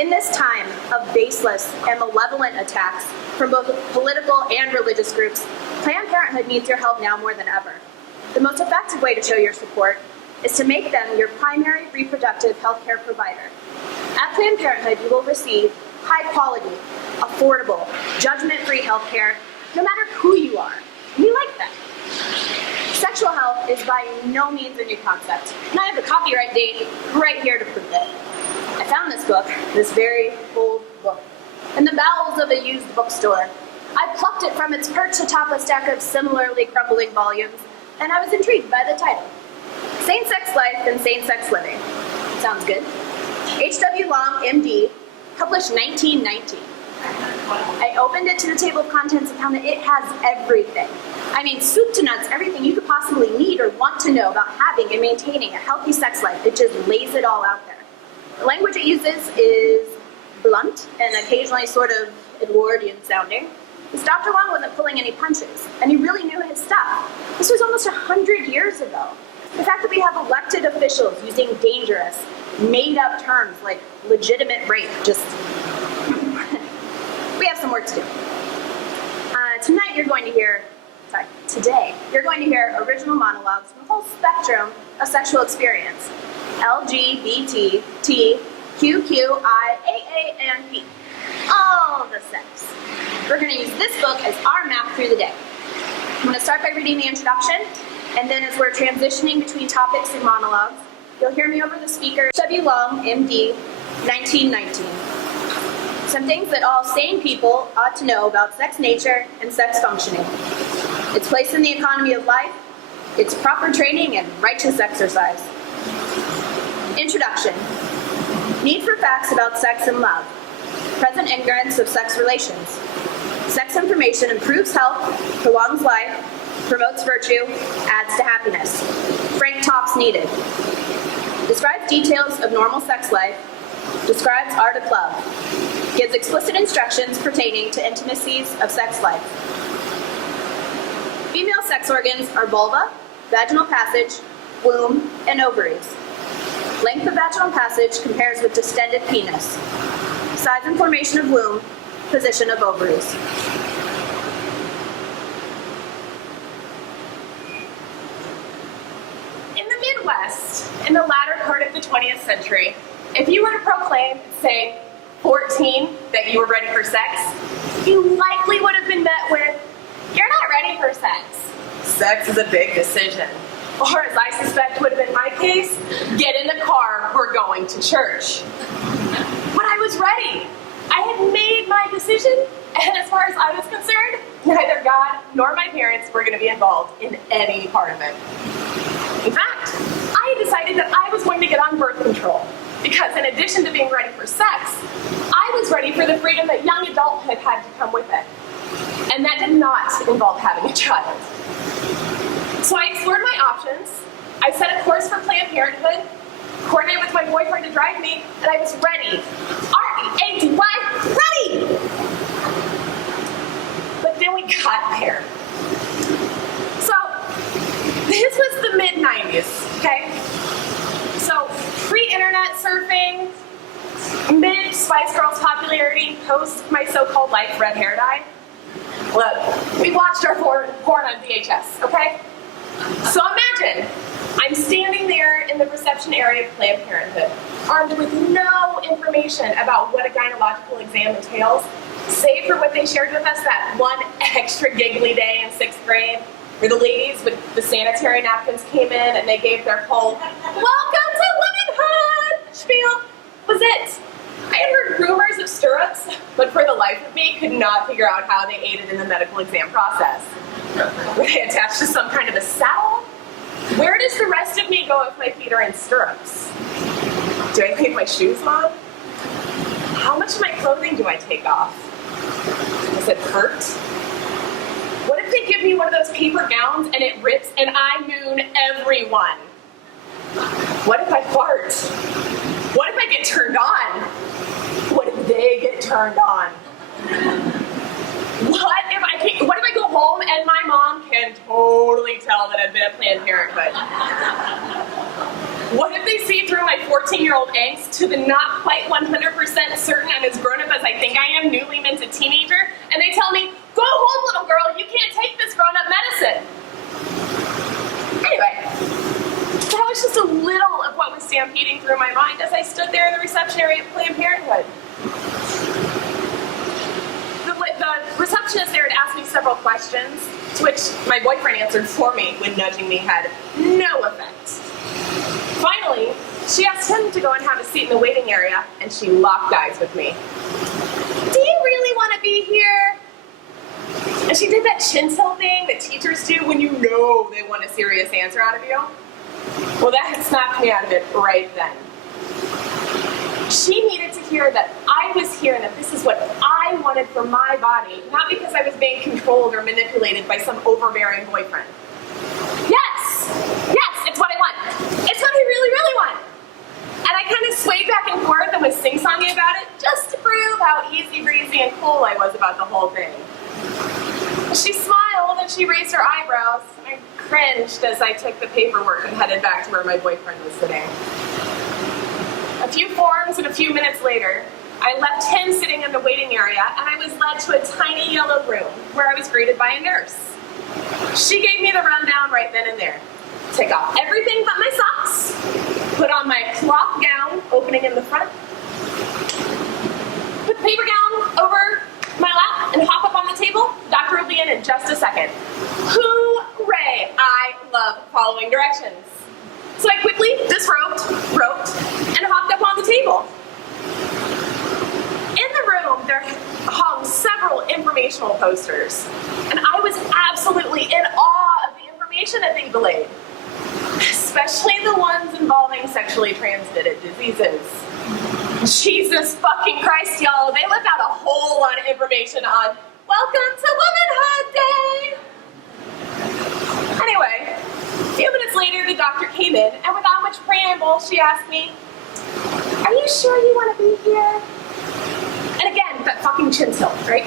In this time of baseless and malevolent attacks from both political and religious groups, Planned Parenthood needs your help now more than ever. The most effective way to show your support is to make them your primary reproductive health care provider. At Planned Parenthood, you will receive high-quality, affordable, judgment-free health care no matter who you are. We like that. Sexual health is by no means a new concept, and I have the copyright date right here to prove it. I found this book, this very old book, in the bowels of a used bookstore. I plucked it from its perch atop a stack of similarly crumbling volumes, and I was intrigued by the title. Same-Sex Life and Same-Sex Living. Sounds good. H.W. Long, M.D., published 1919. I opened it to the table of contents and found that it has everything. I mean, soup to nuts, everything you could possibly need or want to know about having and maintaining a healthy sex life. It just lays it all out there. The language it uses is blunt and occasionally sort of Edwardian sounding. This Dr. Long wasn't pulling any punches, and he really knew his stuff. This was almost 100 years ago. The fact that we have elected officials using dangerous, made-up terms like legitimate rape, just... we have some work to do. Today, you're going to hear original monologues from a whole spectrum of sexual experience. LGBT, T, Q, Q, I, A, and P. All the sex. We're going to use this book as our map through the day. I'm going to start by reading the introduction, and then as we're transitioning between topics and monologues, you'll hear me over the speaker, W. Long, M.D., 1919. Some things that all sane people ought to know about sex nature and sex functioning. Its place in the economy of life, its proper training and righteous exercise. Introduction. Need for facts about sex and love. Present ignorance of sex relations. Sex information improves health, prolongs life, promotes virtue, adds to happiness. Frank talks needed. Describes details of normal sex life. Describes art of love. Gives explicit instructions pertaining to intimacies of sex life. Female sex organs are vulva, vaginal passage, womb, and ovaries. Length of vaginal passage compares with distended penis. Size and formation of womb, position of ovaries. In the Midwest, in the latter part of the 20th century, if you were to proclaim, say, 14, that you were ready for sex, you likely would have been met with, "You're not ready for sex. Sex is a big decision." Or, as I suspect would have been my case, "Get in the car, we're going to church." But I was ready. I had made my decision, and as far as I was concerned, neither God nor my parents were going to be involved in any part of it. In fact, I had decided that I was going to get on birth control, because in addition to being ready for sex, I was ready for the freedom that young adulthood had to come with it. And that did not involve having a child. So I explored my options, I set a course for Planned Parenthood, coordinated with my boyfriend to drive me, and I was ready. R-E-A-D-Y, ready! But then we got there. So, this was the mid-90s, okay? So, pre-internet surfing, mid-Spice Girls popularity, post my so-called life red hair dye. Look, we watched our porn on VHS, okay? So imagine, I'm standing there in the reception area of Planned Parenthood, armed with no information about what a gynecological exam entails, save for what they shared with us that one extra giggly day in 6th grade, where the ladies with the sanitary napkins came in and they gave their whole "Welcome to womanhood" spiel. Was it? I had heard rumors of stirrups, but for the life of me, could not figure out how they aided in the medical exam process. Were they attached to some kind of a saddle? Where does the rest of me go if my feet are in stirrups? Do I leave my shoes on? How much of my clothing do I take off? Does it hurt? What if they give me one of those paper gowns and it rips and I moon everyone? What if I fart? What if I get turned on? What if they get turned on? What if I go home and my mom can totally tell that I've been at Planned Parenthood? What if they see through my 14-year-old angst to the not not quite 100% certain I'm as grown up as I think I am, newly minted teenager, and they tell me, go home, little girl, you can't take this grown-up medicine. Anyway, that was just a little of what was stampeding through my mind as I stood there in the reception area at Planned Parenthood. The receptionist there had asked me several questions, to which my boyfriend answered for me when nudging me had no effect. Finally, she asked him to go and have a seat in the waiting area, and she locked eyes with me. Do you really want to be here? And she did that chin tilt thing that teachers do when you know they want a serious answer out of you. Well, that had snapped me out of it right then. She needed to hear that I was here and that this is what I wanted for my body, not because I was being controlled or manipulated by some overbearing boyfriend. Yes, it's what I want. It's what I really, really want. And I kind of swayed back and forth and was sing-songy about it just to prove how easy breezy and cool I was about the whole thing. She smiled and she raised her eyebrows, and I cringed as I took the paperwork and headed back to where my boyfriend was sitting. A few forms and a few minutes later, I left him sitting in the waiting area, and I was led to a tiny yellow room where I was greeted by a nurse. She gave me the rundown right then and there. Take off everything but my socks, put on my cloth gown opening in the front, put the paper gown over my lap and hop up on the table. Doctor will be in just a second. Hooray! I love following directions. So I quickly disrobed, roped, and hopped up on the table. In the room, there hung several informational posters, and I was absolutely in awe of the information that they relayed, especially the ones involving sexually transmitted diseases. Jesus fucking Christ, y'all, they left out a whole lot of information on Welcome to Womanhood Day! Anyway, a few minutes later, the doctor came in, and without much preamble, she asked me, are you sure you want to be here? And again, that fucking chin tilt, right?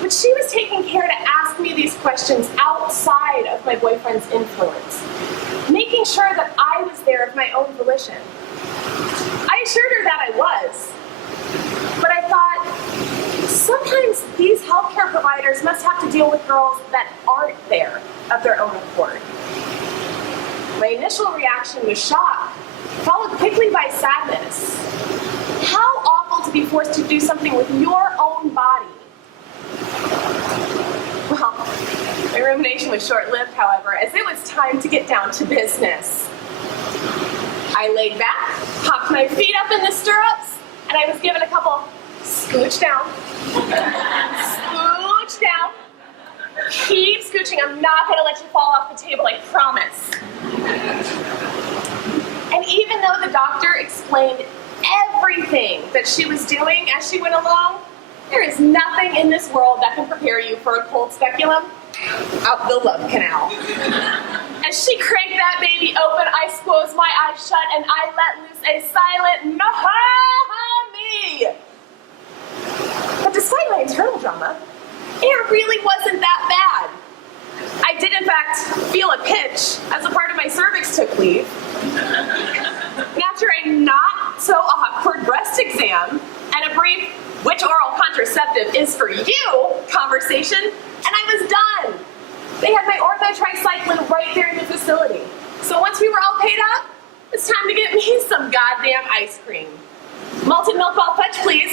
But she was taking care to ask me these questions outside of my boyfriend's influence, making sure that I was there of my own volition. I assured her that I was, but I thought, sometimes these healthcare providers must have to deal with girls that aren't there of their own accord. My initial reaction was shock, followed quickly by sadness. How awful to be forced to do something with your own body. Well, my rumination was short-lived, however, as it was time to get down to business. I laid back, hopped my feet up in the stirrups, and I was given a couple scooch down, scooch down, keep scooching, I'm not gonna let you fall off the table, I promise. And even though the doctor explained everything that she was doing as she went along, there is nothing in this world that can prepare you for a cold speculum out the love canal. As she cranked that baby open, I closed my eyes shut and I let loose a silent me. But despite my internal drama, it really wasn't that bad. I did in fact feel a pinch as a part of my cervix took leave. And after a not so awkward breast exam and a brief which oral contraceptive is for you conversation, and I was done. They had my ortho-tricycline right there in the facility. So once we were all paid up, it's time to get me some goddamn ice cream. Malted milk ball fudge, please.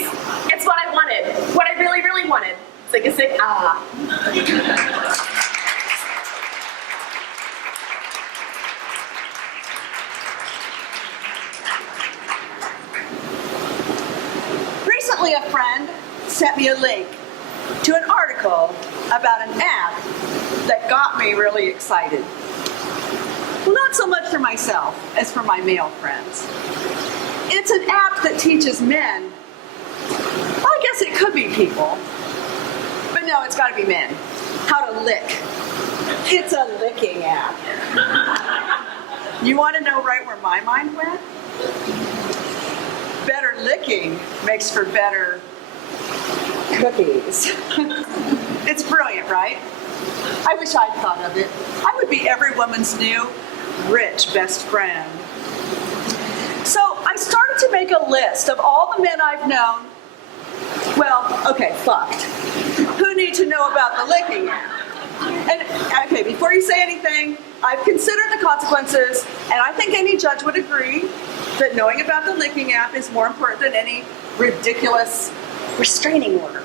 It's what I wanted. What I really, really wanted. Sick a sick ah. Recently, a friend sent me a link to an article about an app that got me really excited. Well, not so much for myself as for my male friends. It's an app that teaches men, well, I guess it could be people, but no, it's got to be men, how to lick. It's a licking app. You want to know right where my mind went? Better licking makes for better cookies. It's brilliant, right? I wish I'd thought of it. I would be every woman's new rich best friend. So I started to make a list of all the men I've known, fucked, who need to know about the licking app. And, okay, before you say anything, I've considered the consequences, and I think any judge would agree that knowing about the licking app is more important than any ridiculous restraining order.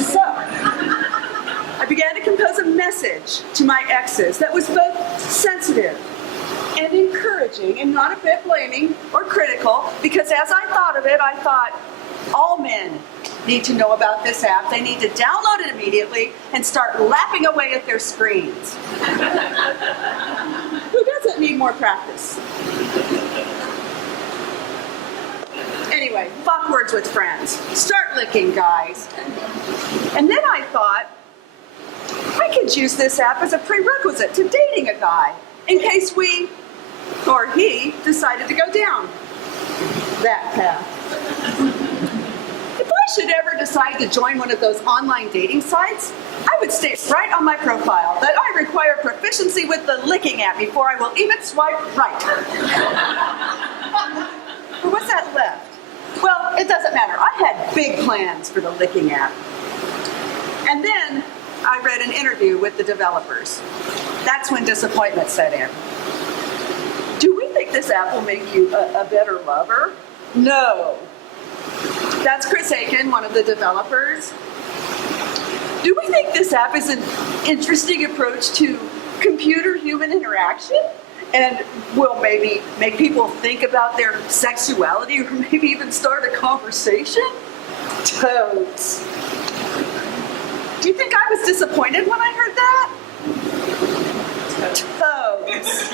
So, I began to compose a message to my exes that was both sensitive and encouraging and not a bit blaming or critical, because as I thought of it, I thought, all men need to know about this app. They need to download it immediately and start lapping away at their screens. Who doesn't need more practice? Anyway, fuck words with friends. Start licking, guys. And then I thought, I could use this app as a prerequisite to dating a guy in case we, or he, decided to go down that path. If I should ever decide to join one of those online dating sites, I would state right on my profile that I require proficiency with the licking app before I will even swipe right. Or what's that left? Well, it doesn't matter. I had big plans for the licking app. And then I read an interview with the developers. That's when disappointment set in. Do we think this app will make you a better lover? No. That's Chris Aiken, one of the developers. Do we think this app is an interesting approach to computer-human interaction? And will maybe make people think about their sexuality or maybe even start a conversation? Totes. Do you think I was disappointed when I heard that? Totes.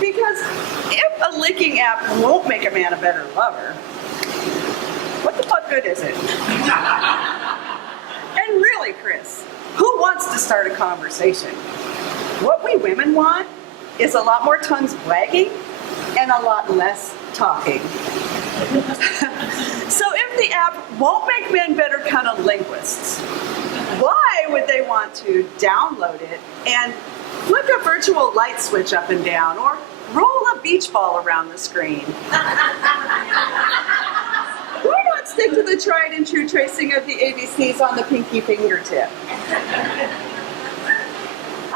Because if a licking app won't make a man a better lover, what the fuck good is it? And really, Chris, who wants to start a conversation? What we women want is a lot more tongues wagging and a lot less talking. So if the app won't make men better kind of linguists, why would they want to download it and flick a virtual light switch up and down or roll a beach ball around the screen? Why not stick to the tried and true tracing of the ABCs on the pinky fingertip?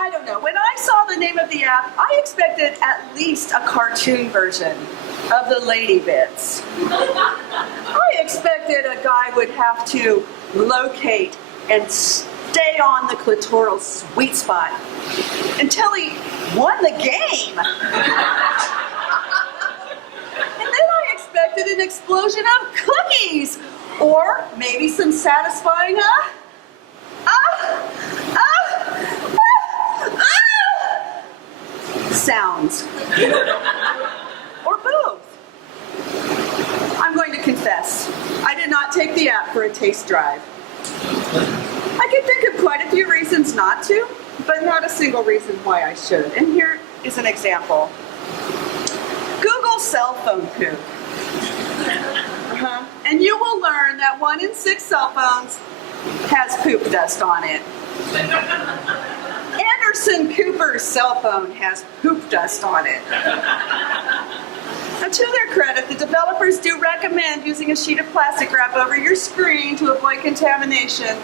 I don't know. When I saw the name of the app, I expected at least a cartoon version of the lady bits. I expected a guy would have to locate and stay on the clitoral sweet spot until he won the game. And then I expected an explosion of cookies, or maybe some satisfying sounds. Or both. I'm going to confess, I did not take the app for a taste drive. I can think of quite a few reasons not to, but not a single reason why I should. And here is an example. Google cell phone poop. And you will learn that 1 in 6 cell phones has poop dust on it. Anderson Cooper's cell phone has poop dust on it. Now, to their credit, the developers do recommend using a sheet of plastic wrap over your screen to avoid contamination.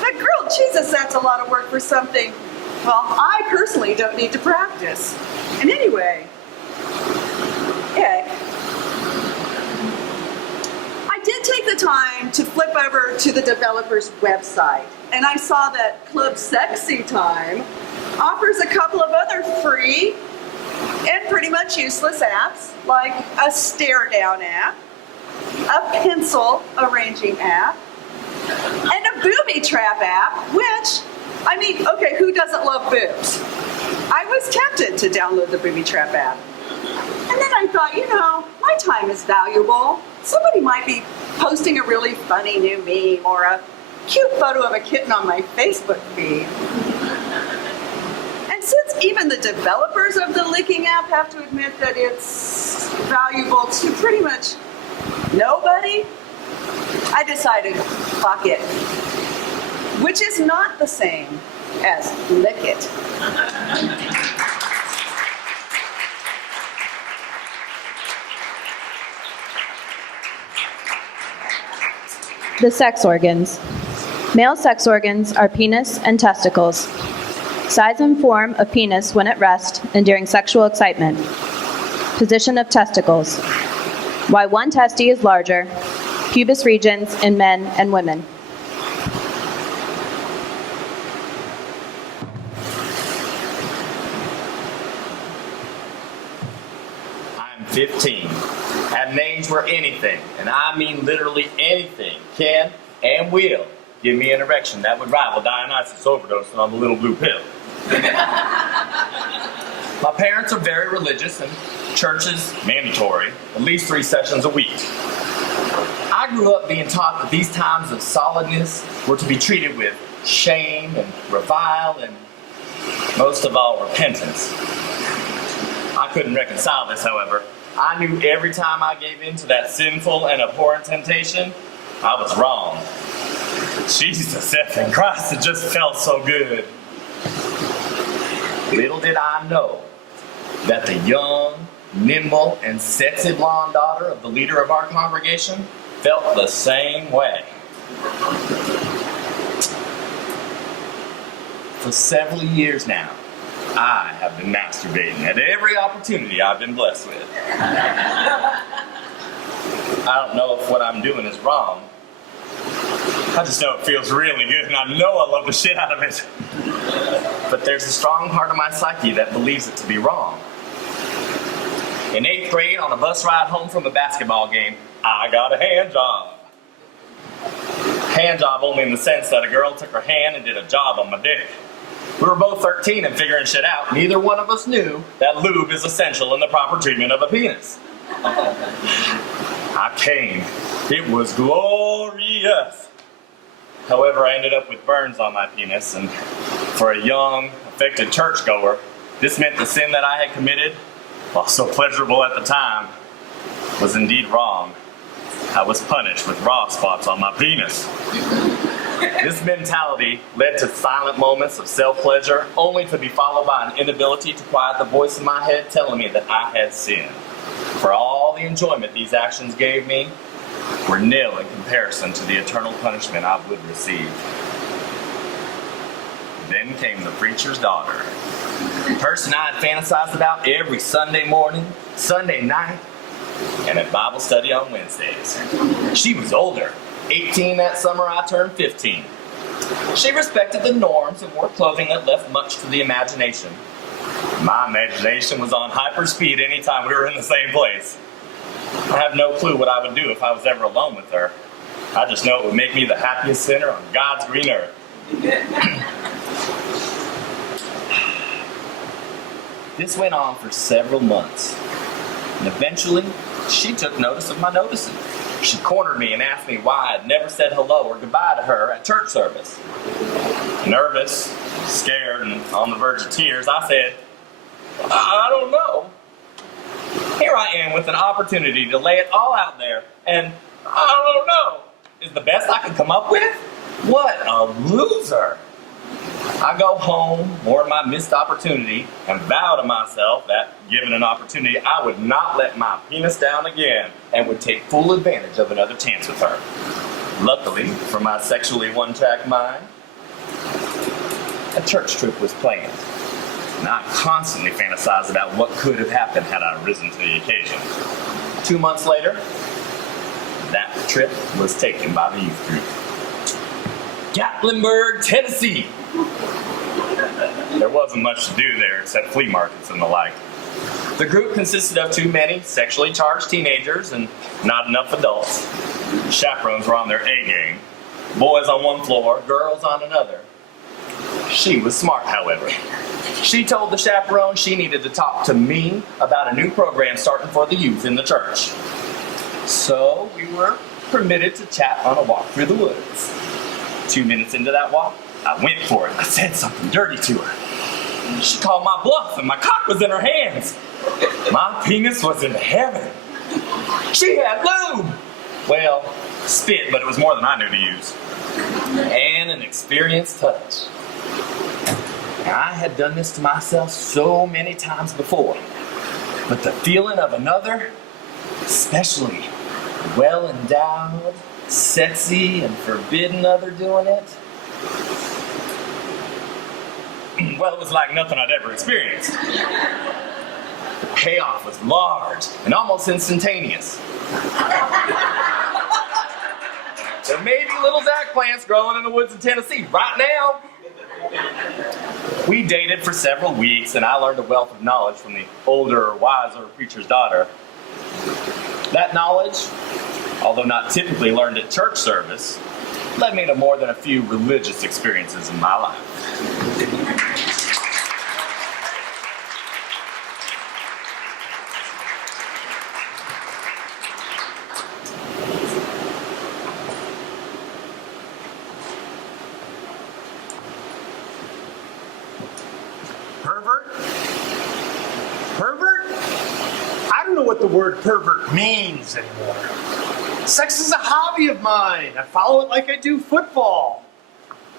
But grilled Jesus, that's a lot of work for something, well, I personally don't need to practice. And anyway, I did take the time to flip over to the developer's website, and I saw that Club Sexy Time offers a couple of other free and pretty much useless apps, like a stare down app, a pencil arranging app, and a booby trap app, which, I mean, okay, who doesn't love boobs? I was tempted to download the booby trap app. And then I thought, my time is valuable. Somebody might be posting a really funny new meme or a cute photo of a kitten on my Facebook feed. And since even the developers of the licking app have to admit that it's valuable to pretty much nobody, I decided, fuck it. Which is not the same as lick it. The sex organs. Male sex organs are penis and testicles. Size and form of penis when at rest and during sexual excitement. Position of testicles. Why one testy is larger. Pubis regions in men and women. I'm 15, at an age where anything, and I mean literally anything, can and will give me an erection that would rival Dionysus overdosing on the little blue pill. My parents are very religious, and church is mandatory, at least 3 sessions a week. I grew up being taught that these times of solidness were to be treated with shame and revile and, most of all, repentance. I couldn't reconcile this, however. I knew every time I gave in to that sinful and abhorrent temptation, I was wrong. Jesus effing Christ, it just felt so good. Little did I know that the young, nimble, and sexy blonde daughter of the leader of our congregation felt the same way. For several years now, I have been masturbating at every opportunity I've been blessed with. I don't know if what I'm doing is wrong. I just know it feels really good, and I know I love the shit out of it. But there's a strong part of my psyche that believes it to be wrong. In 8th grade, on a bus ride home from a basketball game, I got a hand job. Hand job only in the sense that a girl took her hand and did a job on my dick. We were both 13 and figuring shit out. Neither one of us knew that lube is essential in the proper treatment of a penis. I came. It was glorious. However, I ended up with burns on my penis, and for a young, affected churchgoer, this meant the sin that I had committed, while so pleasurable at the time, was indeed wrong. I was punished with raw spots on my penis. This mentality led to silent moments of self-pleasure, only to be followed by an inability to quiet the voice in my head telling me that I had sinned. For all the enjoyment these actions gave me were nil in comparison to the eternal punishment I would receive. Then came the preacher's daughter, the person I had fantasized about every Sunday morning, Sunday night, and at Bible study on Wednesdays. She was older. 18 that summer, I turned 15. She respected the norms and wore clothing that left much to the imagination. My imagination was on hyperspeed anytime we were in the same place. I have no clue what I would do if I was ever alone with her. I just know it would make me the happiest sinner on God's green earth. This went on for several months, and eventually, she took notice of my noticing. She cornered me and asked me why I'd never said hello or goodbye to her at church service. Nervous, scared, and on the verge of tears, I said, I don't know. Here I am with an opportunity to lay it all out there, and I don't know is the best I could come up with? What a loser. I go home, mourn my missed opportunity, and vow to myself that, given an opportunity, I would not let my penis down again and would take full advantage of another chance with her. Luckily, for my sexually one-track mind, a church trip was planned, and I constantly fantasized about what could have happened had I risen to the occasion. 2 months later, that trip was taken by the youth group. Gatlinburg, Tennessee. There wasn't much to do there except flea markets and the like. The group consisted of too many sexually charged teenagers and not enough adults. Chaperones were on their A game. Boys on one floor, girls on another. She was smart, however. She told the chaperone she needed to talk to me about a new program starting for the youth in the church. So we were permitted to chat on a walk through the woods. 2 minutes into that walk, I went for it. I said something dirty to her. She called my bluff and my cock was in her hands. My penis was in heaven. She had lube. Well, spit, but it was more than I knew to use. And an experienced touch. Now, I had done this to myself so many times before, but the feeling of another, especially well-endowed, sexy, and forbidden other doing it? Well, it was like nothing I'd ever experienced. The payoff was large and almost instantaneous. There may be little Zach plants growing in the woods of Tennessee right now. We dated for several weeks, and I learned a wealth of knowledge from the older, wiser preacher's daughter. That knowledge, although not typically learned at church service, led me to more than a few religious experiences in my life. Pervert? I don't know what the word pervert means anymore. Sex is a hobby of mine. I follow it like I do football.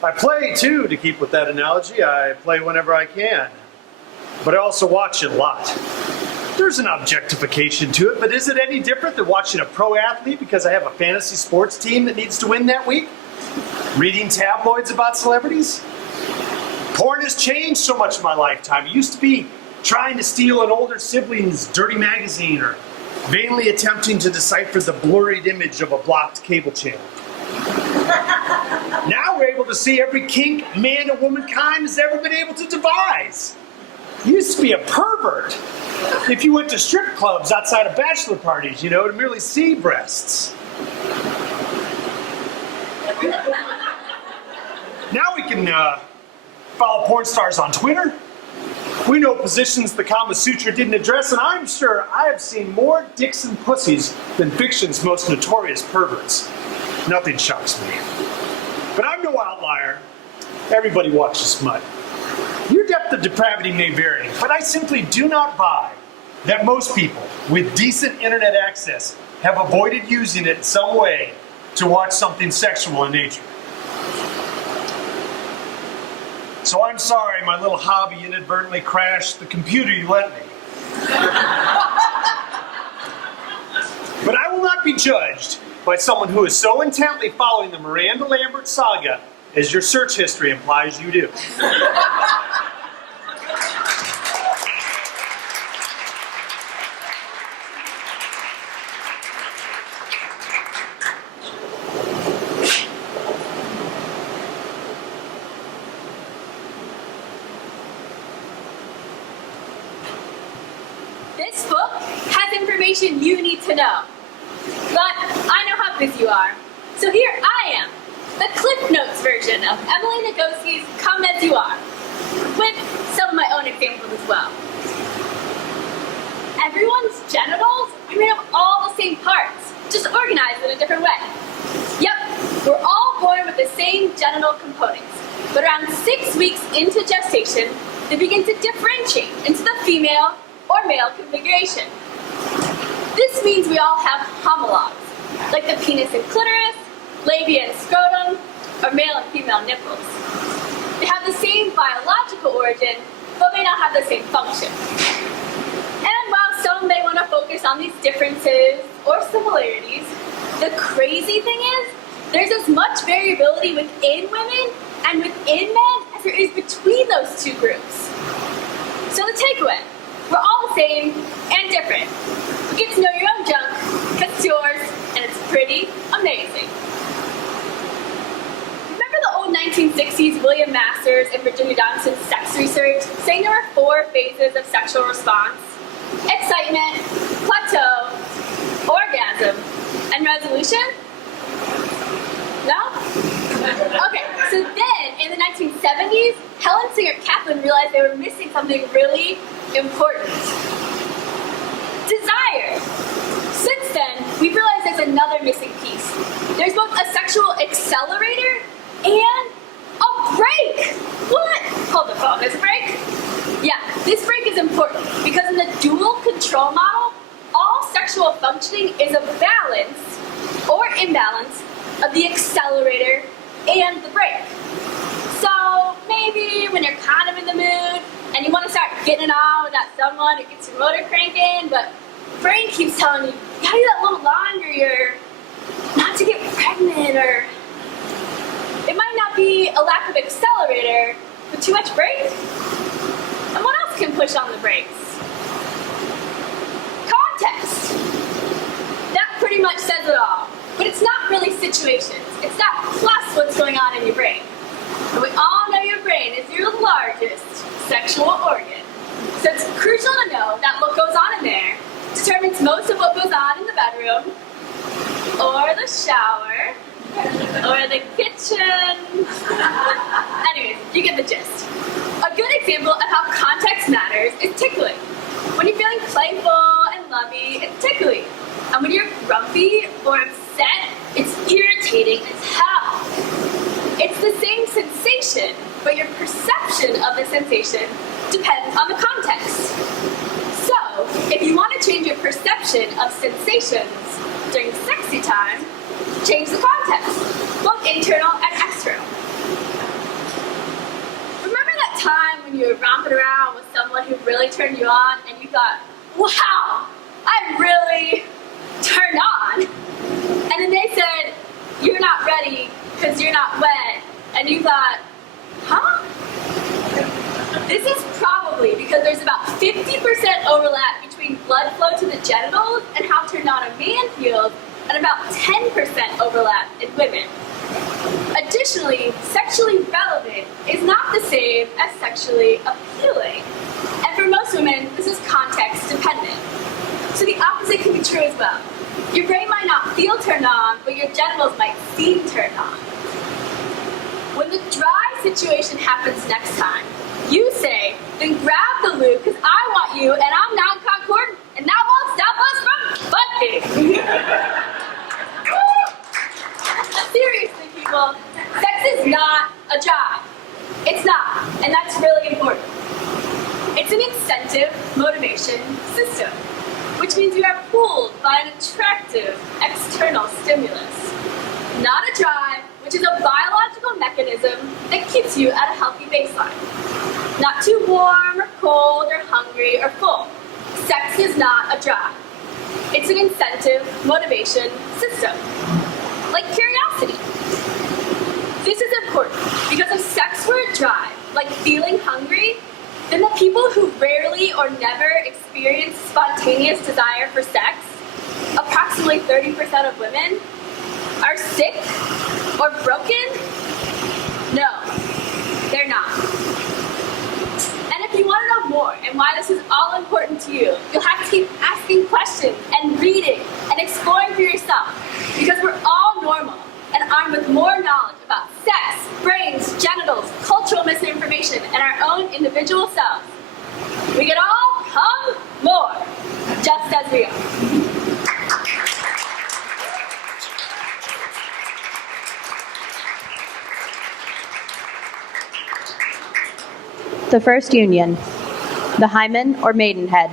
I play too, to keep with that analogy. I play whenever I can. But I also watch it a lot. There's an objectification to it, but is it any different than watching a pro athlete because I have a fantasy sports team that needs to win that week? Reading tabloids about celebrities? Porn has changed so much in my lifetime. It used to be trying to steal an older sibling's dirty magazine or vainly attempting to decipher the blurred image of a blocked cable channel. Now we're able to see every kink man and womankind has ever been able to devise. You used to be a pervert if you went to strip clubs outside of bachelor parties, to merely see breasts. Now we can follow porn stars on Twitter. We know positions the Kama Sutra didn't address, and I'm sure I have seen more dicks and pussies than fiction's most notorious perverts. Nothing shocks me. But I'm no outlier. Everybody watches smut. Your depth of depravity may vary, but I simply do not buy that most people with decent internet access have avoided using it in some way to watch something sexual in nature. So I'm sorry my little hobby inadvertently crashed the computer you lent me. But I will not be judged by someone who is so intently following the Miranda Lambert saga as your search history implies you do. This book has information you need to know. But I know how busy you are. So here I am, the Cliff Notes version of Emily Nagoski's Come As You Are, with some of my own examples as well. Everyone's genitals are made of all the same parts, just organized in a different way. Yep, we're all born with the same genital components, but around 6 weeks into gestation, they begin to differentiate into the female or male configuration. This means we all have homologs, like the penis and clitoris, labia and scrotum, or male and female nipples. They have the same biological origin, but may not have the same function. And while some may want to focus on these differences or similarities, the crazy thing is, there's as much variability within women and within men as there is between those two groups. So the takeaway, we're all the same and different. You get to know your own junk, because it's yours, and it's pretty amazing. Remember the old 1960s William Masters and Virginia Dawson's sex research saying there were 4 phases of sexual response? Excitement, plateau, orgasm, and resolution? No? Okay, so then in the 1970s, Helen Singer Kaplan realized they were missing something really important. Desire. Since then, we've realized there's another missing piece. There's both a sexual accelerator and a brake. What? Hold the phone, there's a brake? Yeah, this brake is important because in the dual control model, all sexual functioning is a balance or imbalance of the accelerator and the brake. So maybe when you're kind of in the mood and you want to start getting it on with that someone who gets your motor cranking, but your brain keeps telling you you gotta do that little laundry, or not to get pregnant, or it might not be a lack of accelerator, but too much brake. And what else can push on the brakes? Context. That pretty much says it all. But it's not really situations. It's that plus what's going on in your brain. And we all know your brain is your largest sexual organ. So it's crucial to know that what goes on in there determines most of what goes on in the bedroom, or the shower, or the kitchen. Anyways, you get the gist. A good example of how context matters is tickling. When you're feeling playful and lovey, it's tickly. And when you're grumpy or upset, it's irritating as hell. It's the same sensation, but your perception of the sensation depends on the context. So, if you want to change your perception of sensations during sexy time, change the context, both internal and external. Remember that time when you were romping around with someone who really turned you on and you thought, wow, I'm really turned on? And then they said, you're not ready because you're not wet. And you thought, huh? This is probably because there's about 50% overlap between blood flow to the genitals and how turned on a man feels, and about 10% overlap in women. Additionally, sexually relevant is not the same as sexually appealing. And for most women, this is context dependent. So the opposite can be true as well. Your brain might not feel turned on, but your genitals might seem turned on. When the dry situation happens next time, you say, then grab the lube because I want you and I'm non-concordant and that won't stop us from fucking. Seriously, people, sex is not a job. It's not, and that's really important. It's an incentive motivation system, which means you are pulled by an attractive external stimulus, not a drive, which is a biological mechanism that keeps you at a healthy baseline. Not too warm, or cold, or hungry, or full. Sex is not a drive. It's an incentive motivation system, like curiosity. This is important because if sex were a drive, like feeling hungry, then the people who rarely or never experience spontaneous desire for sex, approximately 30% of women, are sick or broken? No, they're not. And if you want to know more and why this is all important to you, you'll have to keep asking questions and reading and exploring for yourself, because we're all normal and armed with more knowledge about sex, brains, genitals, cultural misinformation, and our own individual selves. We can all come more, just as we are. The first union, the hymen or maidenhead.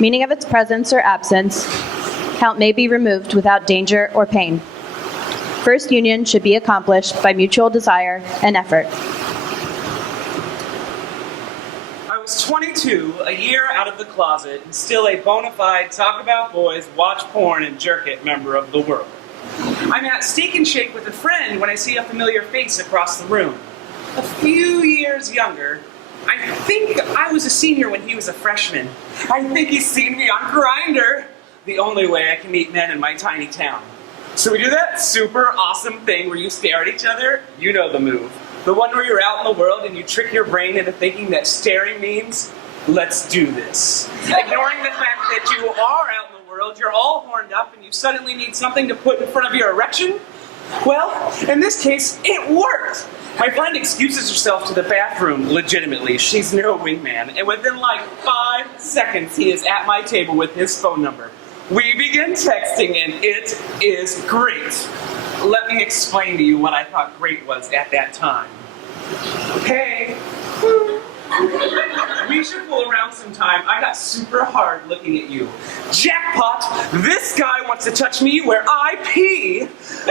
Meaning of its presence or absence, count may be removed without danger or pain. First union should be accomplished by mutual desire and effort. I was 22, a year out of the closet, and still a bona fide talk about boys, watch porn, and jerk it member of the world. I'm at Steak and Shake with a friend when I see a familiar face across the room. A few years younger. I think I was a senior when he was a freshman. I think he's seen me on Grindr. The only way I can meet men in my tiny town. So we do that super awesome thing where you stare at each other. You know the move. The one where you're out in the world and you trick your brain into thinking that staring means, let's do this. Ignoring the fact that you are out in the world, you're all horned up, and you suddenly need something to put in front of your erection. Well, in this case, it worked. My friend excuses herself to the bathroom, legitimately. She's no wingman. And within like 5 seconds, he is at my table with his phone number. We begin texting, and it is great. Let me explain to you what I thought great was at that time. Hey, we should fool around sometime. I got super hard looking at you. Jackpot! This guy wants to touch me where I pee. This is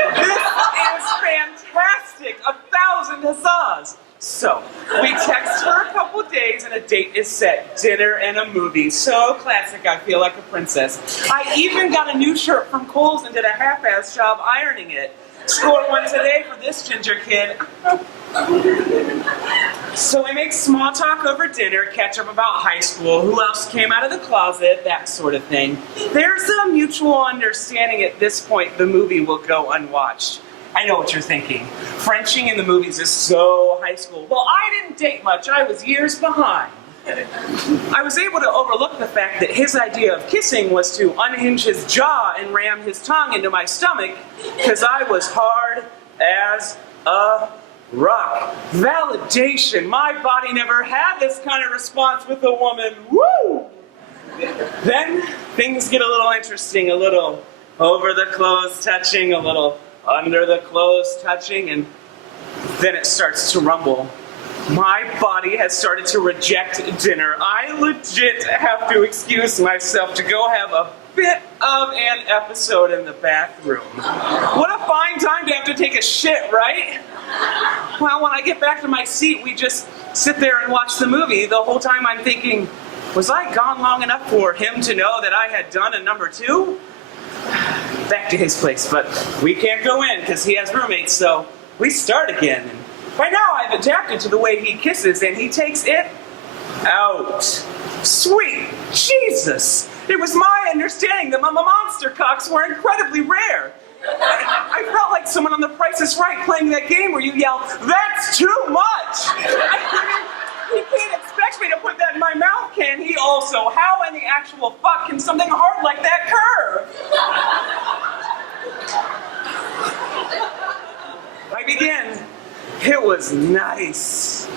fantastic. 1,000 huzzahs. So, we text for a couple days and a date is set. Dinner and a movie. So classic, I feel like a princess. I even got a new shirt from Kohl's and did a half-ass job ironing it. Score one today for this ginger kid. So we make small talk over dinner, catch up about high school, who else came out of the closet, that sort of thing. There's a mutual understanding at this point the movie will go unwatched. I know what you're thinking. Frenching in the movies is so high school. Well, I didn't date much. I was years behind. I was able to overlook the fact that his idea of kissing was to unhinge his jaw and ram his tongue into my stomach because I was hard as a rock. Validation. My body never had this kind of response with a woman. Woo! Then things get a little interesting, a little over the clothes touching, a little under the clothes touching, and then it starts to rumble. My body has started to reject dinner. I legit have to excuse myself to go have a bit of an episode in the bathroom. What a fine time to have to take a shit, right? Well, when I get back to my seat, we just sit there and watch the movie. The whole time I'm thinking, was I gone long enough for him to know that I had done a number 2? Back to his place, but we can't go in because he has roommates, so we start again. By now, I've adapted to the way he kisses, and he takes it out. Sweet Jesus! It was my understanding that my monster cocks were incredibly rare. I felt like someone on The Price is Right playing that game where you yell, "That's too much!" He can't expect me to put that in my mouth, can he? Also, how in the actual fuck can something hard like that curve? I begin. It was nice.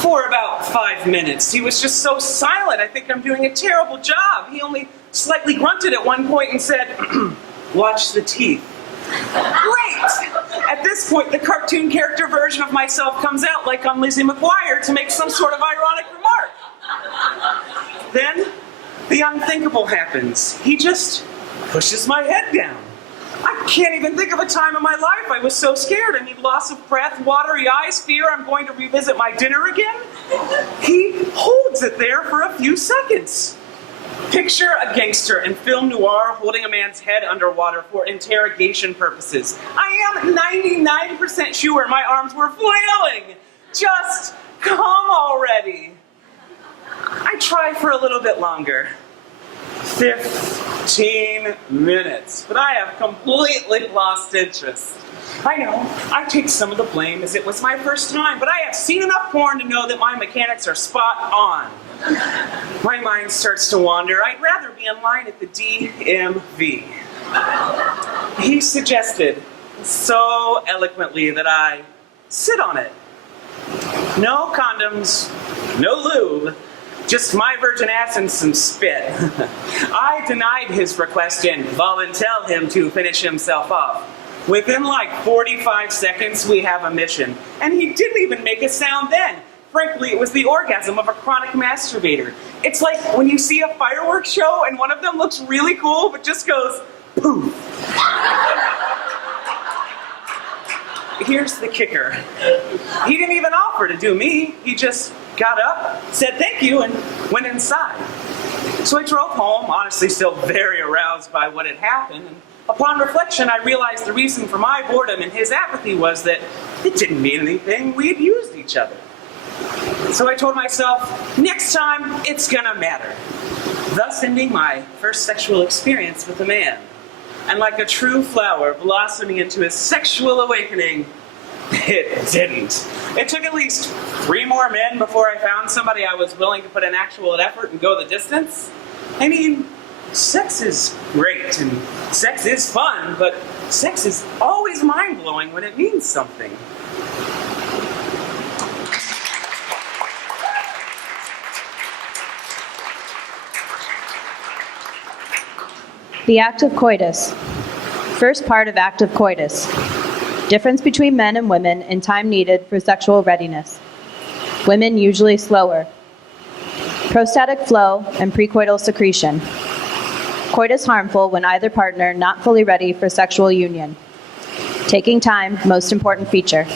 For about 5 minutes. He was just so silent. I think I'm doing a terrible job. He only slightly grunted at one point and said, "Watch the teeth." Great! At this point, the cartoon character version of myself comes out like on Lizzie McGuire to make some sort of ironic remark. Then, the unthinkable happens. He just pushes my head down. I can't even think of a time in my life I was so scared. I need loss of breath, watery eyes, fear I'm going to revisit my dinner again. He holds it there for a few seconds. Picture a gangster in film noir holding a man's head underwater for interrogation purposes. I am 99% sure my arms were flailing. Just come already. I try for a little bit longer. 15 minutes, but I have completely lost interest. I know, I take some of the blame as it was my first time, but I have seen enough porn to know that my mechanics are spot on. My mind starts to wander. I'd rather be in line at the DMV. He suggested so eloquently that I sit on it. No condoms, no lube, just my virgin ass and some spit. I denied his request and volunteered him to finish himself off. Within like 45 seconds, we have a mission. And he didn't even make a sound then. Frankly, it was the orgasm of a chronic masturbator. It's like when you see a fireworks show and one of them looks really cool, but just goes, poof. Here's the kicker. He didn't even offer to do me. He just got up, said thank you, and went inside. So I drove home, honestly still very aroused by what had happened. And upon reflection, I realized the reason for my boredom and his apathy was that it didn't mean anything. We had used each other. So I told myself, next time, it's gonna matter. Thus ending my first sexual experience with a man. And like a true flower blossoming into his sexual awakening, it didn't. It took at least 3 more men before I found somebody I was willing to put in actual effort and go the distance. I mean, sex is great and sex is fun, but sex is always mind-blowing when it means something. The act of coitus. First part of active coitus. Difference between men and women in time needed for sexual readiness. Women usually slower. Prostatic flow and precoital secretion. Coitus harmful when either partner not fully ready for sexual union. Taking time, most important feature.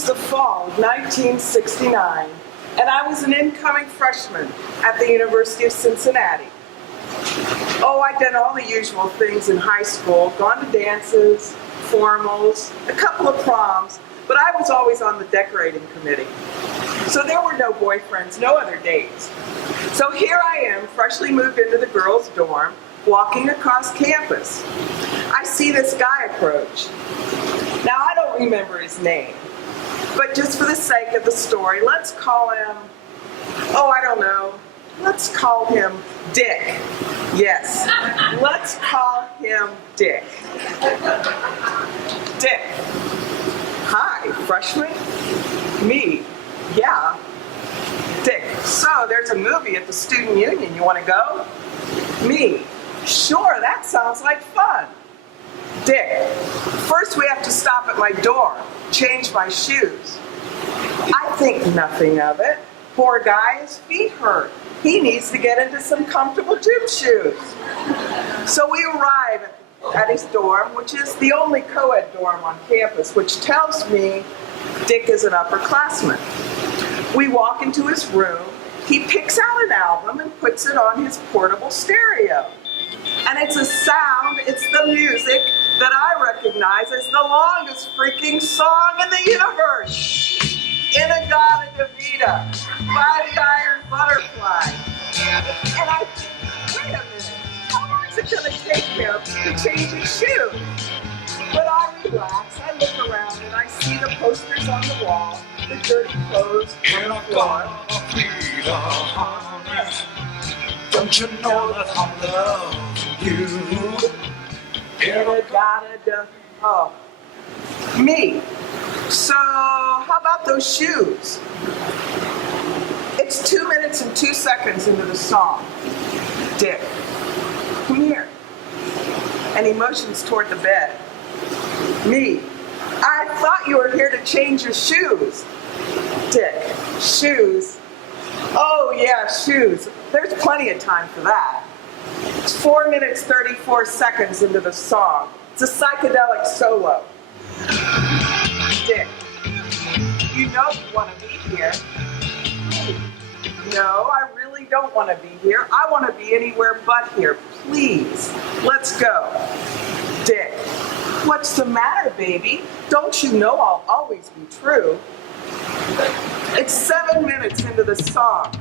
was the fall of 1969, and I was an incoming freshman at the University of Cincinnati. Oh, I'd done all the usual things in high school, gone to dances, formals, a couple of proms, but I was always on the decorating committee. So there were no boyfriends, no other dates. So here I am, freshly moved into the girls' dorm, walking across campus. I see this guy approach. Now, I don't remember his name, but just for the sake of the story, let's call him, oh, I don't know, let's call him Dick. Yes, let's call him Dick. Dick. Hi, freshman? Me. Yeah. Dick. So there's a movie at the student union. You want to go? Me. Sure, that sounds like fun. Dick. First we have to stop at my dorm, change my shoes. I think nothing of it. Poor guy, his feet hurt. He needs to get into some comfortable gym shoes. So we arrive at his dorm, which is the only co-ed dorm on campus, which tells me Dick is an upperclassman. We walk into his room. He picks out an album and puts it on his portable stereo. And it's a sound, it's the music that I recognize as the longest freaking song in the universe. In-A-Gadda-Da-Vida by the Iron Butterfly. And I think, wait a minute, how long is it going to take him to change his shoes? But I relax, I look around and I see the posters on the wall, the dirty clothes on the floor. Don't you know that I love you? In-A-Gadda-Da. Oh, me. So, how about those shoes? It's 2 minutes and 2 seconds into the song. Dick, come here. And he motions toward the bed. Me, I thought you were here to change your shoes. Dick, shoes? Oh yeah, shoes. There's plenty of time for that. It's 4 minutes, 34 seconds into the song. It's a psychedelic solo. Dick, you know you want to be here. No, I really don't want to be here. I want to be anywhere but here. Please, let's go. Dick, what's the matter, baby? Don't you know I'll always be true? It's 7 minutes into the song.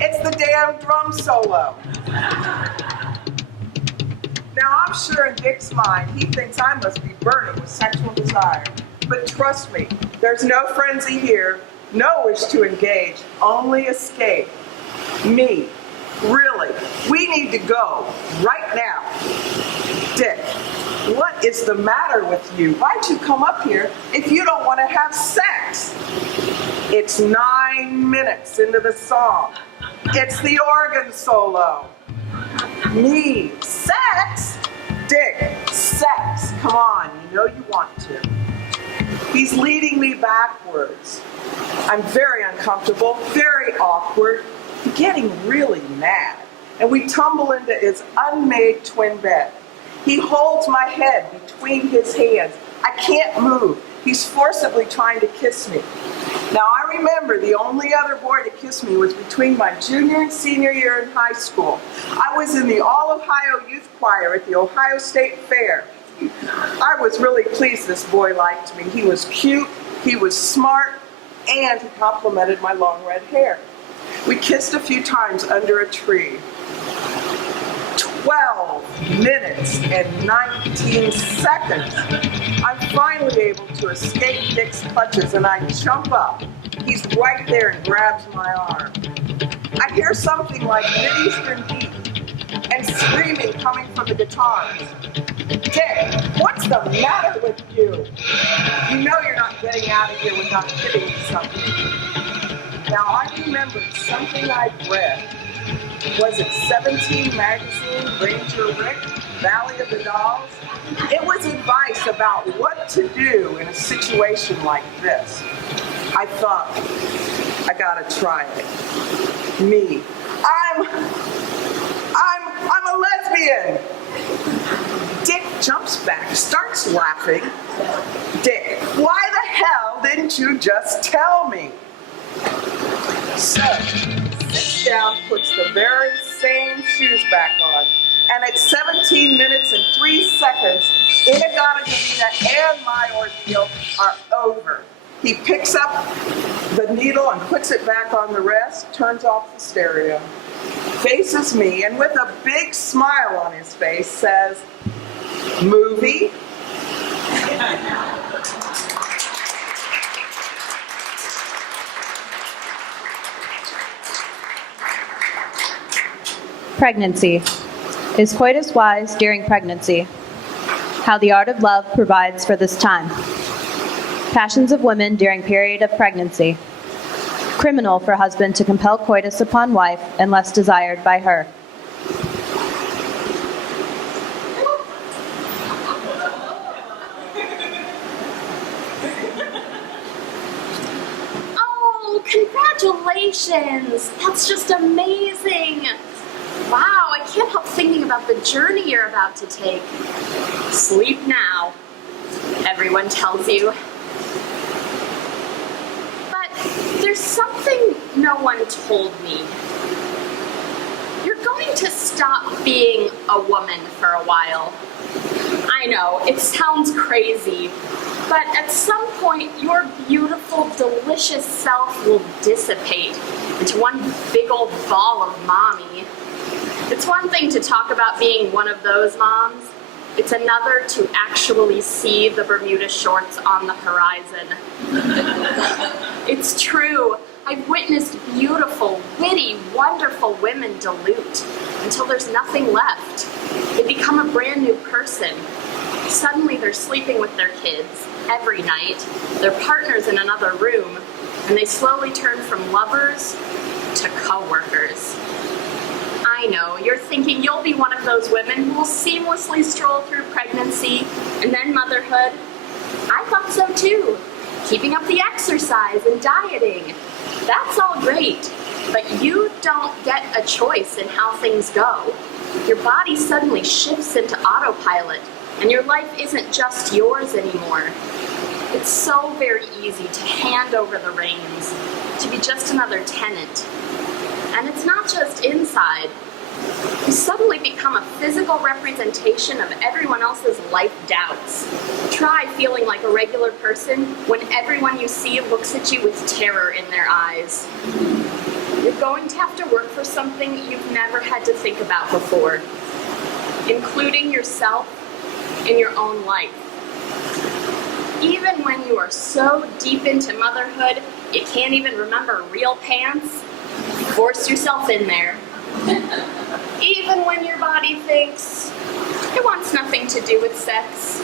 It's the damn drum solo. Now, I'm sure in Dick's mind, he thinks I must be burning with sexual desire. But trust me, there's no frenzy here, no wish to engage, only escape. Me. Really, we need to go, right now. Dick, what is the matter with you? Why'd you come up here if you don't want to have sex? It's 9 minutes into the song. It's the organ solo. Me, sex? Dick, sex. Come on, you know you want to. He's leading me backwards. I'm very uncomfortable, very awkward, getting really mad. And we tumble into his unmade twin bed. He holds my head between his hands. I can't move. He's forcibly trying to kiss me. Now, I remember the only other boy to kiss me was between my junior and senior year in high school. I was in the All-Ohio Youth Choir at the Ohio State Fair. I was really pleased this boy liked me. He was cute, he was smart, and he complimented my long red hair. We kissed a few times under a tree. 12 minutes and 19 seconds. I'm finally able to escape Dick's clutches and I jump up. He's right there and grabs my arm. I hear something like Mideastern beat and screaming coming from the guitars. Dick, what's the matter with you? You know you're not getting out of here without giving me something. Now I remembered something I'd read. Was it 17 magazine, Ranger Rick, Valley of the Dolls? It was advice about what to do in a situation like this. I thought, I gotta try it. Me. I'm a lesbian. Dick jumps back, starts laughing. Dick, why the hell didn't didn't you just tell me? So, sits down, puts the very same shoes back on, and at 17 minutes and 3 seconds, Inagata Davina and my ordeal are over. He picks up the needle and puts it back on the rest, turns off the stereo, faces me, and with a big smile on his face says, "Movie?" Pregnancy. Is coitus wise during pregnancy? How the art of love provides for this time. Passions of women during period of pregnancy. Criminal for husband to compel coitus upon wife unless desired by her. Oh, congratulations! That's just amazing! Wow, I can't help thinking about the journey you're about to take. Sleep now, everyone tells you. But there's something no one told me. You're going to stop being a woman for a while. I know, it sounds crazy, but at some point your beautiful, delicious self will dissipate into one big old ball of mommy. It's one thing to talk about being one of those moms. It's another to actually see the Bermuda shorts on the horizon. It's true. I've witnessed beautiful, witty, wonderful women dilute until there's nothing left. They become a brand new person. Suddenly they're sleeping with their kids every night, their partners in another room, and they slowly turn from lovers to co-workers. I know, you're thinking you'll be one of those women who will seamlessly stroll through pregnancy and then motherhood. I thought so too. Keeping up the exercise and dieting. That's all great, but you don't get a choice in how things go. Your body suddenly shifts into autopilot, and your life isn't just yours anymore. It's so very easy to hand over the reins, to be just another tenant. And it's not just inside. You suddenly become a physical representation of everyone else's life doubts. Try feeling like a regular person when everyone you see looks at you with terror in their eyes. You're going to have to work for something you've never had to think about before, including yourself in your own life. Even when you are so deep into motherhood, you can't even remember real pants, force yourself in there. Even when your body thinks it wants nothing to do with sex.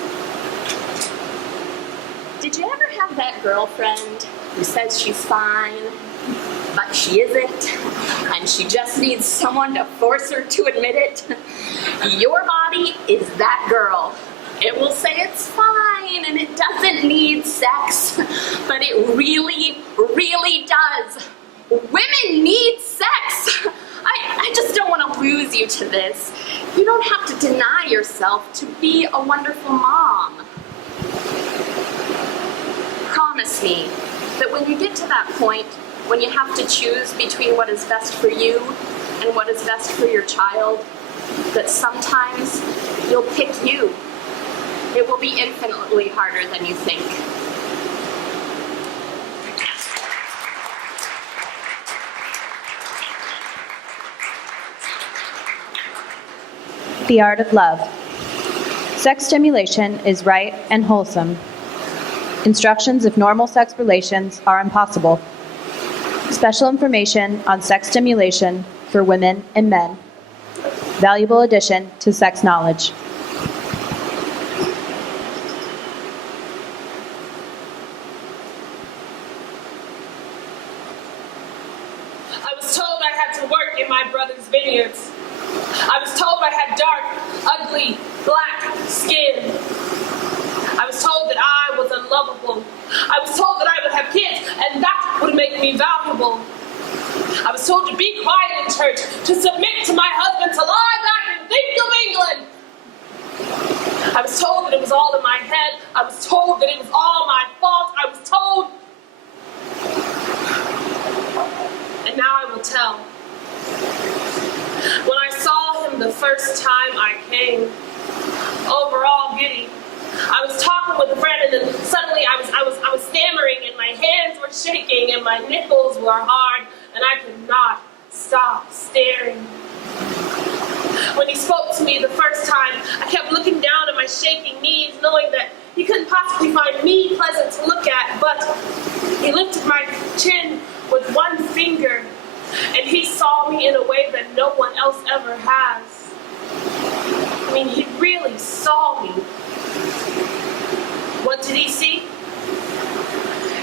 Did you ever have that girlfriend who says she's fine, but she isn't, and she just needs someone to force her to admit it? Your body is that girl. It will say it's fine and it doesn't need sex, but it really, really does. Women need sex. I just don't want to lose you to this. You don't have to deny yourself to be a wonderful mom. Promise me that when you get to that point, when you have to choose between what is best for you and what is best for your child, that sometimes you'll pick you. It will be infinitely harder than you think. The art of love. Sex stimulation is right and wholesome. Instructions of normal sex relations are impossible. Special information on sex stimulation for women and men. Valuable addition to sex knowledge. I was told I had to work in my brother's vineyards. I was told I had dark, ugly, black skin. I was told that I was unlovable. I was told that I would have kids, and that would make me valuable. I was told to be quiet in church, to submit to my husband, to lie back and think of England. I was told that it was all in my head. I was told that it was all my fault. I was told first time I came. Overall giddy. I was talking with a friend, and then suddenly I was stammering, and my hands were shaking, and my nipples were hard, and I could not stop staring. When he spoke to me the first time, I kept looking down at my shaking knees, knowing that he couldn't possibly find me pleasant to look at, but he lifted my chin with one finger, and he saw me in a way that no one else ever has. I mean, he really saw me. What did he see?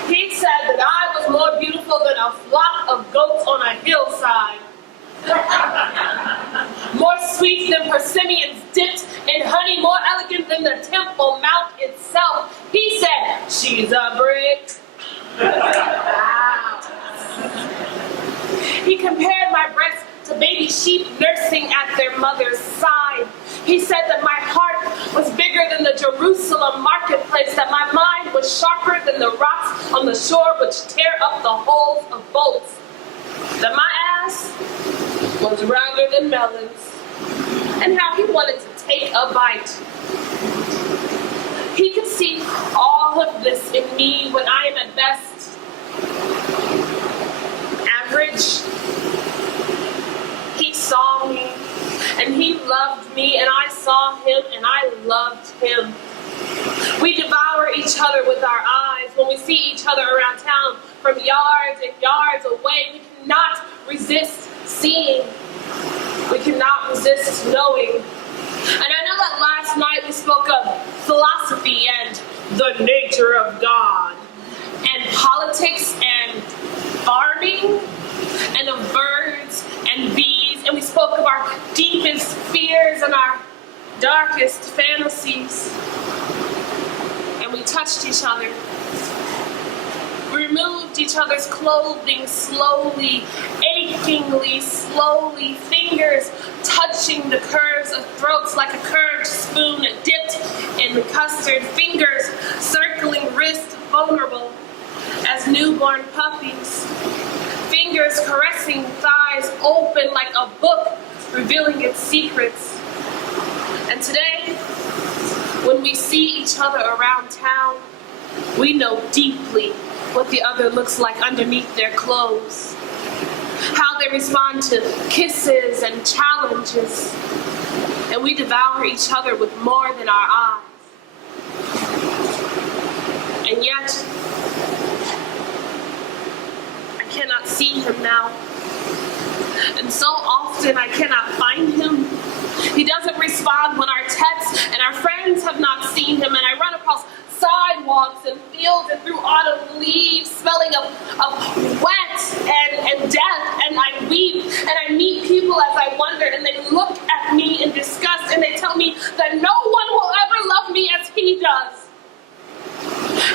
He said that I was more beautiful than a flock of goats on a hillside. More sweet than persimmons dipped in honey, more elegant than the Temple Mount itself. He said, she's a brick. He compared my breasts to baby sheep nursing at their mother's side. He said that my heart was bigger than the Jerusalem marketplace, that my mind was sharper than the rocks on the shore which tear up the hulls of boats, that my ass was rounder than melons, and how he wanted to take a bite. He could see all of this in me when I am at best average. He saw me, and he loved me, and I saw him, and I loved him. We devour each other with our eyes. When we see each other around town from yards and yards away, we cannot resist seeing. We cannot resist knowing. And I know that last night we spoke of philosophy and the nature of God, and politics and farming, and of birds and bees, and we spoke of our deepest fears and our darkest fantasies. And we touched each other. We removed each other's clothing slowly, achingly, slowly, fingers touching the curves of throats like a curved spoon dipped in custard, fingers circling wrists vulnerable as newborn puppies, fingers caressing thighs open like a book revealing its secrets. And today, when we see each other around town, we know deeply what the other looks like underneath their clothes, how they respond to kisses and challenges, and we devour each other with more than our eyes. And yet, I cannot see him now. And so often I cannot find him. He doesn't respond when our texts, and our friends have not seen him, and I run across sidewalks and fields and through autumn leaves smelling of wet and death, and I weep, and I meet people as I wonder, and they look at me in disgust, and they tell me that no one will ever love me as he does.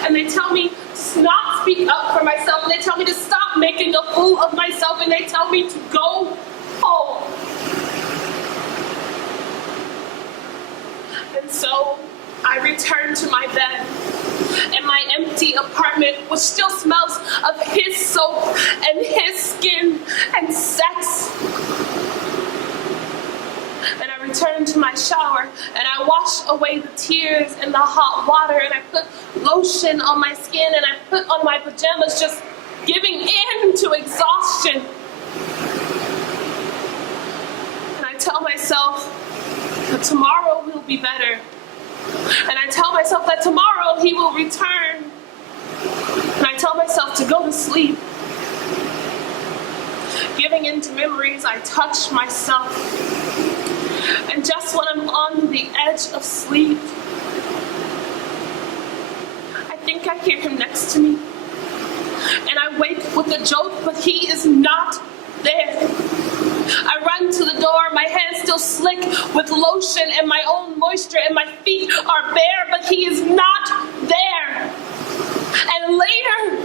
And they tell me to not speak up for myself, and they tell me to stop making a fool of myself, and they tell me to go home. And so I return to my bed in my empty apartment, which still smells of his soap and his skin and sex. And I return to my shower, and I wash away the tears in the hot water, and I put lotion on my skin, and I put on my pajamas, just giving in to exhaustion. And I tell myself that tomorrow will be better. And I tell myself that tomorrow he will return. And I tell myself to go to sleep. Giving into memories, I touch myself. And just when I'm on the edge of sleep, I think I hear him next to me. And I wake with a jolt, but he is not there. I run to the door, my hands still slick with lotion and my own moisture, and my feet are bare, but he is not there. And later,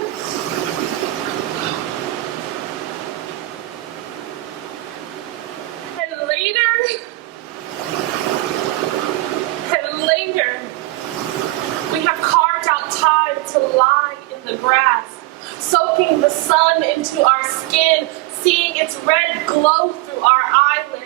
we have carved out time to lie in the grass, soaking the sun into our skin, seeing its red glow through our eyelids.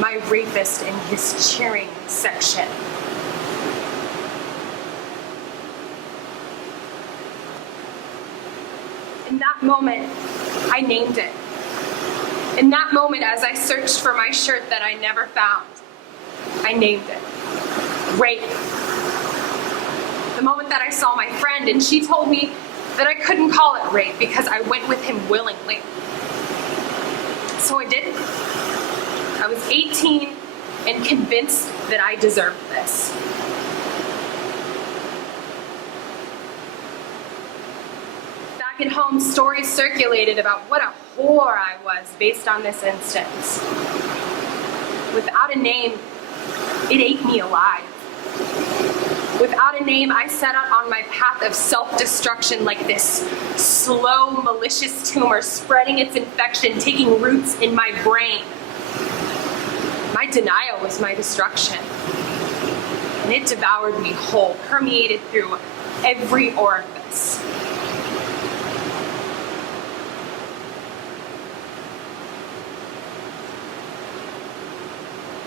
my rapist in his cheering section. In that moment, I named it. In that moment, as I searched for my shirt that I never found, I named it. Rape. The moment that I saw my friend and she told me that I couldn't call it rape because I went with him willingly. So I did. I was 18 and convinced that I deserved this. Back at home, stories circulated about what a whore I was based on this instance. Without a name, it ate me alive. Without a name, I set out on my path of self-destruction like this slow, malicious tumor spreading its infection, taking roots in my brain. My denial was my destruction. And it devoured me whole, permeated through every orifice.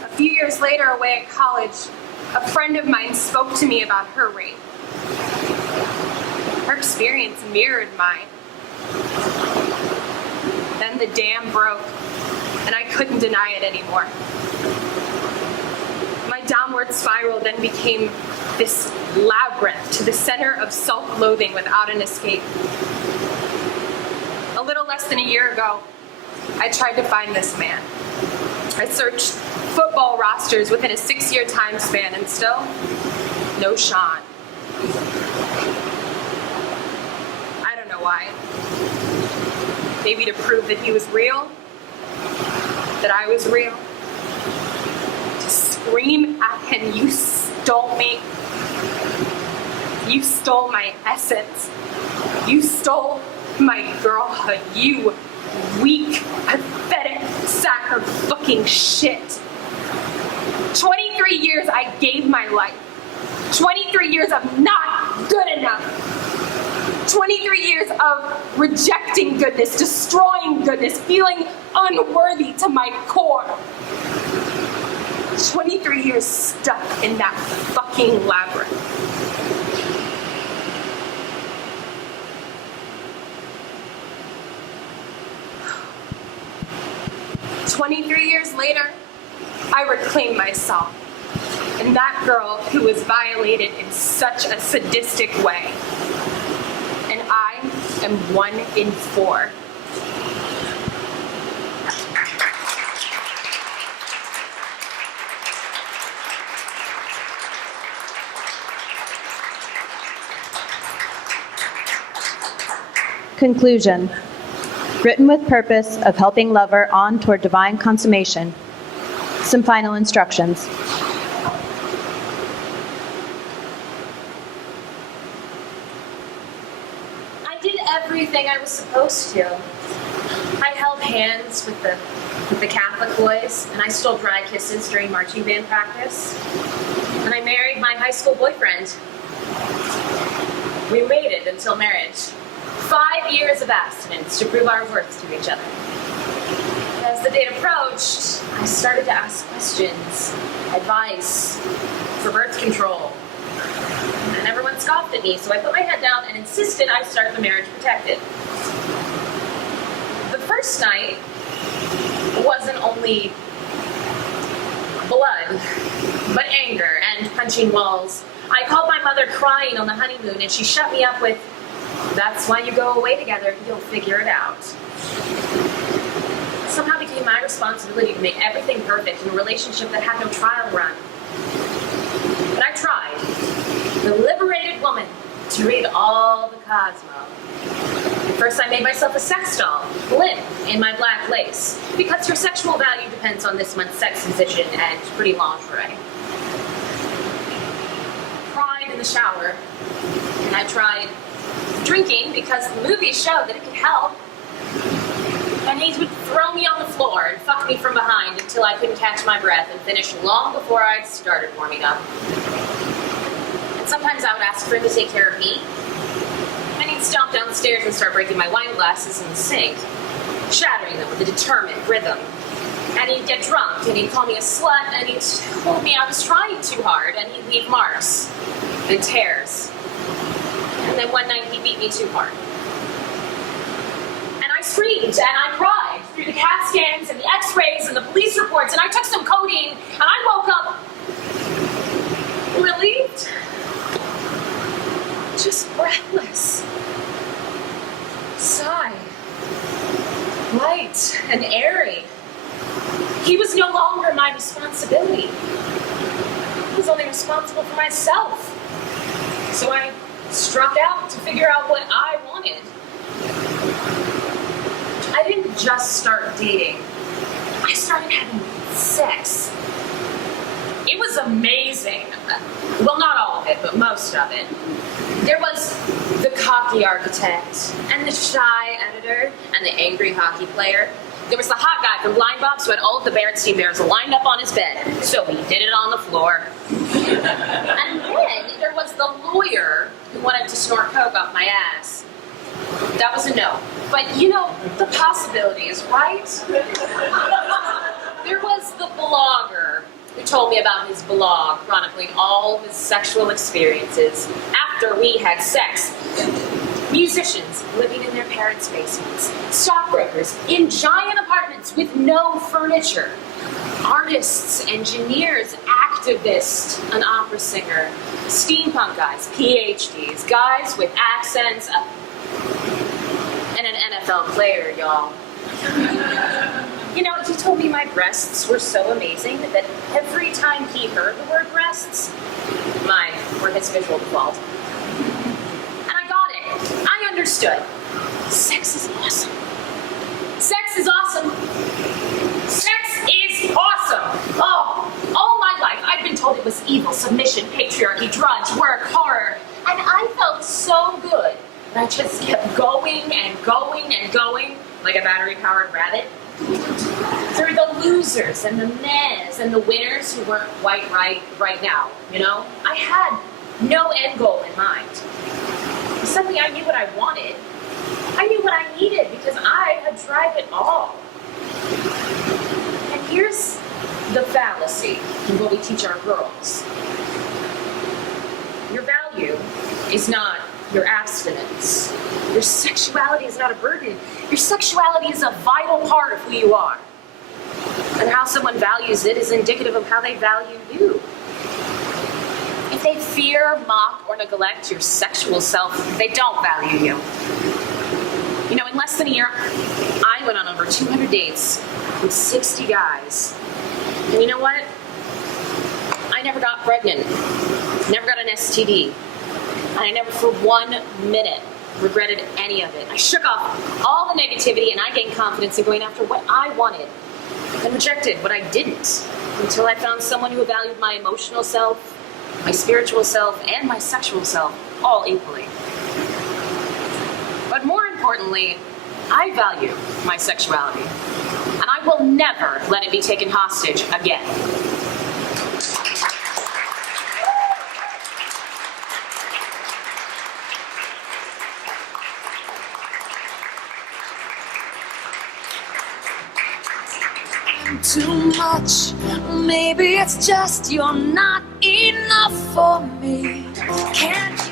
A few years later, away at college, a friend of mine spoke to me about her rape. Her experience mirrored mine. Then the dam broke, and I couldn't deny it anymore. My downward spiral then became this labyrinth to the center of self-loathing without an escape. A little less than a year ago, I tried to find this man. I searched football rosters within a 6-year time span, and still, no Sean. I don't know why. Maybe to prove that he was real, that I was real. To scream at him, you stole me. You stole my essence. You stole my girlhood. You weak, pathetic sack of fucking shit. 23 years I gave my life. 23 years of not good enough. 23 years of rejecting goodness, destroying goodness, feeling unworthy to my core. 23 years stuck in that fucking labyrinth. Years later, I reclaim myself. And that girl who was violated in such a sadistic way. And I am 1 in 4. Conclusion. Written with purpose of helping lover on toward divine consummation. Some final instructions. I did everything I was supposed to. I held hands with the Catholic boys, and I stole dry kisses during marching band practice. And I married my high school boyfriend. We waited until marriage. 5 years of abstinence to prove our worth to each other. As the date approached, I started to ask questions, advice for birth control. And everyone scoffed at me, so I put my head down and insisted I start the marriage protected. The first night wasn't only blood, but anger and punching walls. I called my mother crying on the honeymoon, and she shut me up with, "That's why you go away together, you'll figure it out." It somehow became my responsibility to make everything perfect in a relationship that had no trial run. But I tried, the liberated woman, to read all the Cosmo. At first I made myself a sex doll, limp in my black lace, because your sexual value depends on this month's sex position and pretty lingerie. Cried in the shower, and I tried drinking because the movies showed that it could help. And he would throw me on the floor and fuck me from behind until I couldn't catch my breath and finish long before I'd started warming up. And sometimes I would ask for him to take care of me. And he'd stomp downstairs and start breaking my wine glasses in the sink, shattering them with a determined rhythm. And he'd get drunk, and he'd call me a slut, and he told me I was trying too hard, and he'd leave marks and tears. And then one night he beat me too hard. And I screamed, and I cried through the CAT scans, and the x-rays, and the police reports, and I took some codeine, and I woke up relieved, just breathless. Sigh. Light and airy. He was no longer my responsibility. I was only responsible for myself. So I struck out to figure out what I wanted. I didn't just start dating. I started having sex. It was amazing. Well, not all of it, but most of it. There was the cocky architect, and the shy editor, and the angry hockey player. There was the hot guy from Blind Box who had all of the Berenstain Bears lined up on his bed, so he did it on the floor. And then there was the lawyer who wanted to snort coke off my ass. That was a no. But you know, the possibilities, right? There was the blogger who told me about his blog chronicling all of his sexual experiences after we had sex. Musicians living in their parents' basements. Stockbrokers in giant apartments with no furniture. Artists, engineers, activists, an opera singer, steampunk guys, PhDs, guys with accents, and an NFL player, y'all. You know, he told me my breasts were so amazing that every time he heard the word breasts, mine were his visual default. And I got it. I understood. Sex is awesome. Sex is awesome. Sex is awesome. Oh, all my life I've been told it was evil, submission, patriarchy, drudge, work, horror. And I felt so good that I just kept going and going and going like a battery-powered rabbit. Through the losers and the mez and the winners who weren't quite right now, you know? I had no end goal in mind. Suddenly I knew what I wanted. I knew what I needed because I had tried it all. And here's the fallacy in what we teach our girls. Your value is not your abstinence. Your sexuality is not a burden. Your sexuality is a vital part of who you are. And how someone values it is indicative of how they value you. If they fear, mock, or neglect your sexual self, they don't value you. You know, in less than a year, I went on over 200 dates with 60 guys. And you know what? I never got pregnant. Never got an STD. And I never for 1 minute regretted any of it. I shook off all the negativity and I gained confidence in going after what I wanted and rejected what I didn't until I found someone who valued my emotional self, my spiritual self, and my sexual self all equally. But more importantly, I value my sexuality, and I will never let it be taken hostage again. Too much. Maybe it's just you're not enough for me. Can't